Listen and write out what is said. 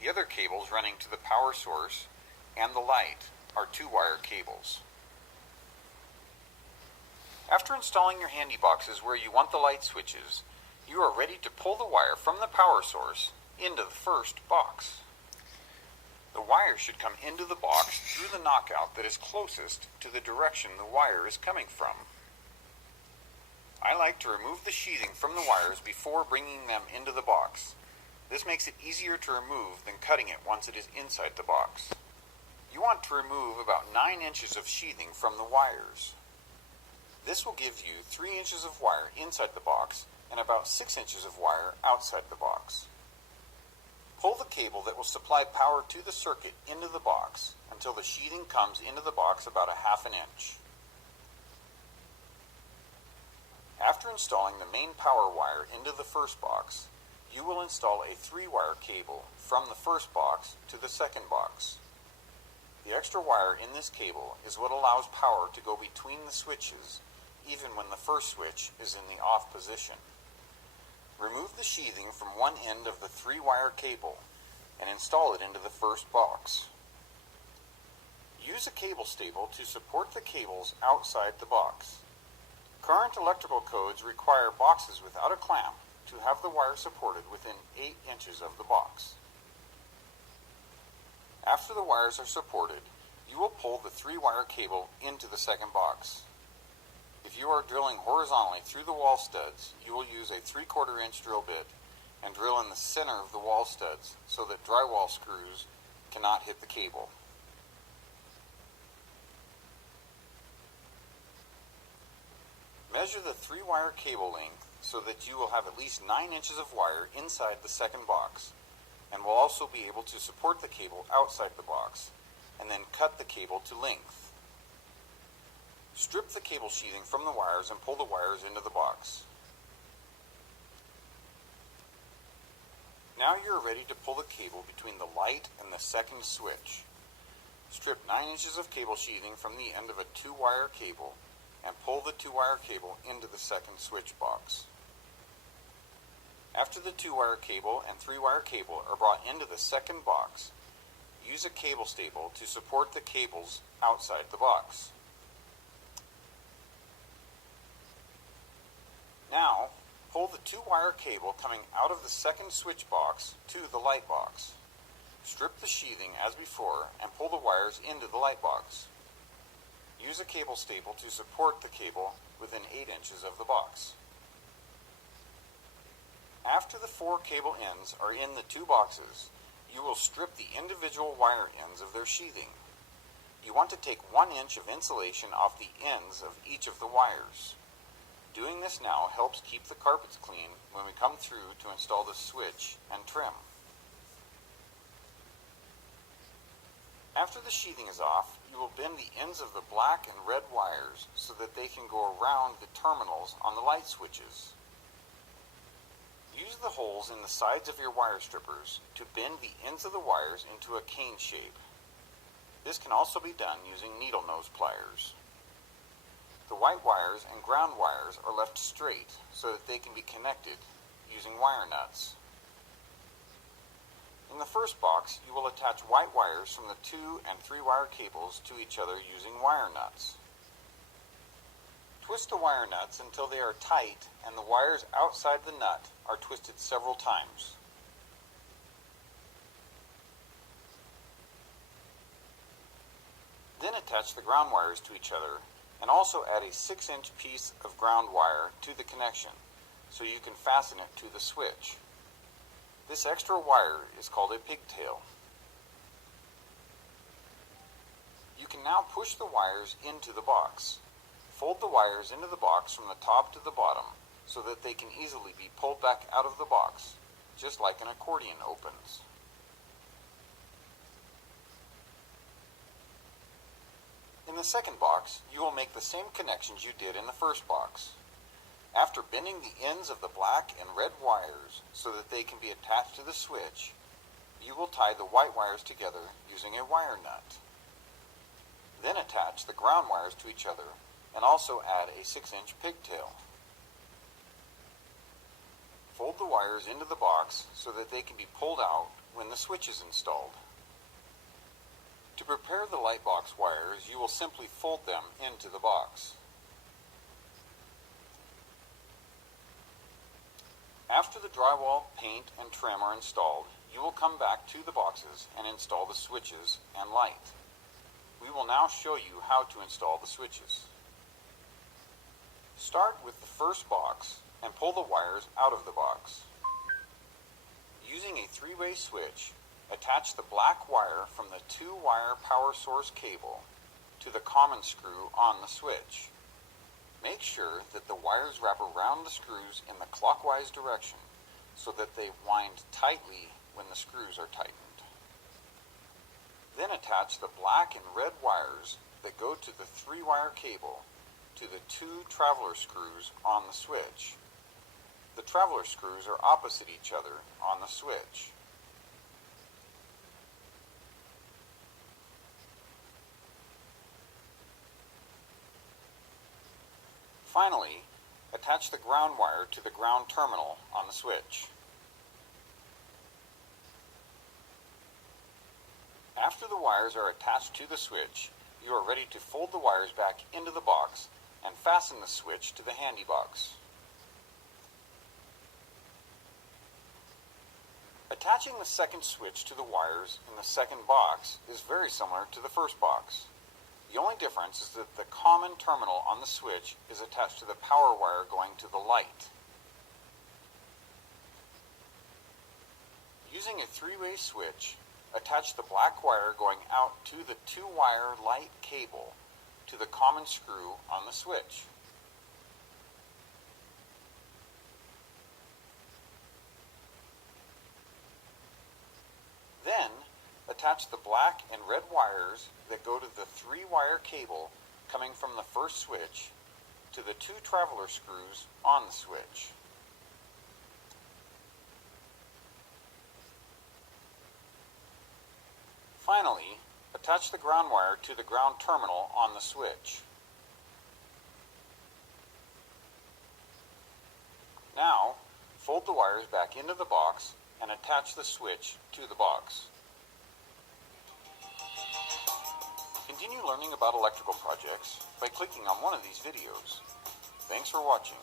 The other cables running to the power source and the light are 2-wire cables. After installing your handy boxes where you want the light switches, you are ready to pull the wire from the power source into the first box. The wire should come into the box through the knockout that is closest to the direction the wire is coming from. I like to remove the sheathing from the wires before bringing them into the box. This makes it easier to remove than cutting it once it is inside the box. You want to remove about 9 inches of sheathing from the wires. This will give you 3 inches of wire inside the box and about 6 inches of wire outside the box. Pull the cable that will supply power to the circuit into the box until the sheathing comes into the box about 1/2 inch. After installing the main power wire into the first box, you will install a 3-wire cable from the first box to the second box. The extra wire in this cable is what allows power to go between the switches, even when the first switch is in the off position. Remove the sheathing from one end of the 3-wire cable and install it into the first box. Use a cable stable to support the cables outside the box. Current electrical codes require boxes without a clamp to have the wire supported within 8 inches of the box. After the wires are supported, you will pull the 3-wire cable into the second box. If you are drilling horizontally through the wall studs, you will use a 3/4 inch drill bit and drill in the center of the wall studs so that drywall screws cannot hit the cable. Measure the 3-wire cable length so that you will have at least 9 inches of wire inside the second box, and will also be able to support the cable outside the box, and then cut the cable to length. Strip the cable sheathing from the wires and pull the wires into the box. Now you are ready to pull the cable between the light and the second switch. Strip 9 inches of cable sheathing from the end of a 2-wire cable and pull the 2-wire cable into the second switch box. After the 2-wire cable and 3-wire cable are brought into the second box, use a cable stable to support the cables outside the box. Now, pull the 2-wire cable coming out of the second switch box to the light box. Strip the sheathing as before and pull the wires into the light box. Use a cable stable to support the cable within 8 inches of the box. After the 4 cable ends are in the 2 boxes, you will strip the individual wire ends of their sheathing. You want to take 1 inch of insulation off the ends of each of the wires. Doing this now helps keep the carpets clean when we come through to install the switch and trim. After the sheathing is off, you will bend the ends of the black and red wires so that they can go around the terminals on the light switches. Use the holes in the sides of your wire strippers to bend the ends of the wires into a cane shape. This can also be done using needle nose pliers. The white wires and ground wires are left straight so that they can be connected using wire nuts. In the first box, you will attach white wires from the 2- and 3-wire cables to each other using wire nuts. Twist the wire nuts until they are tight and the wires outside the nut are twisted several times. Then attach the ground wires to each other and also add a 6-inch piece of ground wire to the connection so you can fasten it to the switch. This extra wire is called a pigtail. You can now push the wires into the box. Fold the wires into the box from the top to the bottom so that they can easily be pulled back out of the box, just like an accordion opens. In the second box, you will make the same connections you did in the first box. After bending the ends of the black and red wires so that they can be attached to the switch, you will tie the white wires together using a wire nut. Then attach the ground wires to each other and also add a 6-inch pigtail. Fold the wires into the box so that they can be pulled out when the switch is installed. To prepare the light box wires, you will simply fold them into the box. After the drywall, paint, and trim are installed, you will come back to the boxes and install the switches and light. We will now show you how to install the switches. Start with the first box and pull the wires out of the box. Using a three-way switch, attach the black wire from the two-wire power source cable to the common screw on the switch. Make sure that the wires wrap around the screws in the clockwise direction so that they wind tightly when the screws are tightened. Then attach the black and red wires that go to the three-wire cable to the two traveler screws on the switch. The traveler screws are opposite each other on the switch. Finally, attach the ground wire to the ground terminal on the switch. After the wires are attached to the switch, you are ready to fold the wires back into the box and fasten the switch to the handy box. Attaching the second switch to the wires in the second box is very similar to the first box. The only difference is that the common terminal on the switch is attached to the power wire going to the light. Using a three-way switch, attach the black wire going out to the two-wire light cable to the common screw on the switch. Then, attach the black and red wires that go to the three-wire cable coming from the first switch to the two traveler screws on the switch. Finally, attach the ground wire to the ground terminal on the switch. Now, fold the wires back into the box and attach the switch to the box. Continue learning about electrical projects by clicking on one of these videos. Thanks for watching.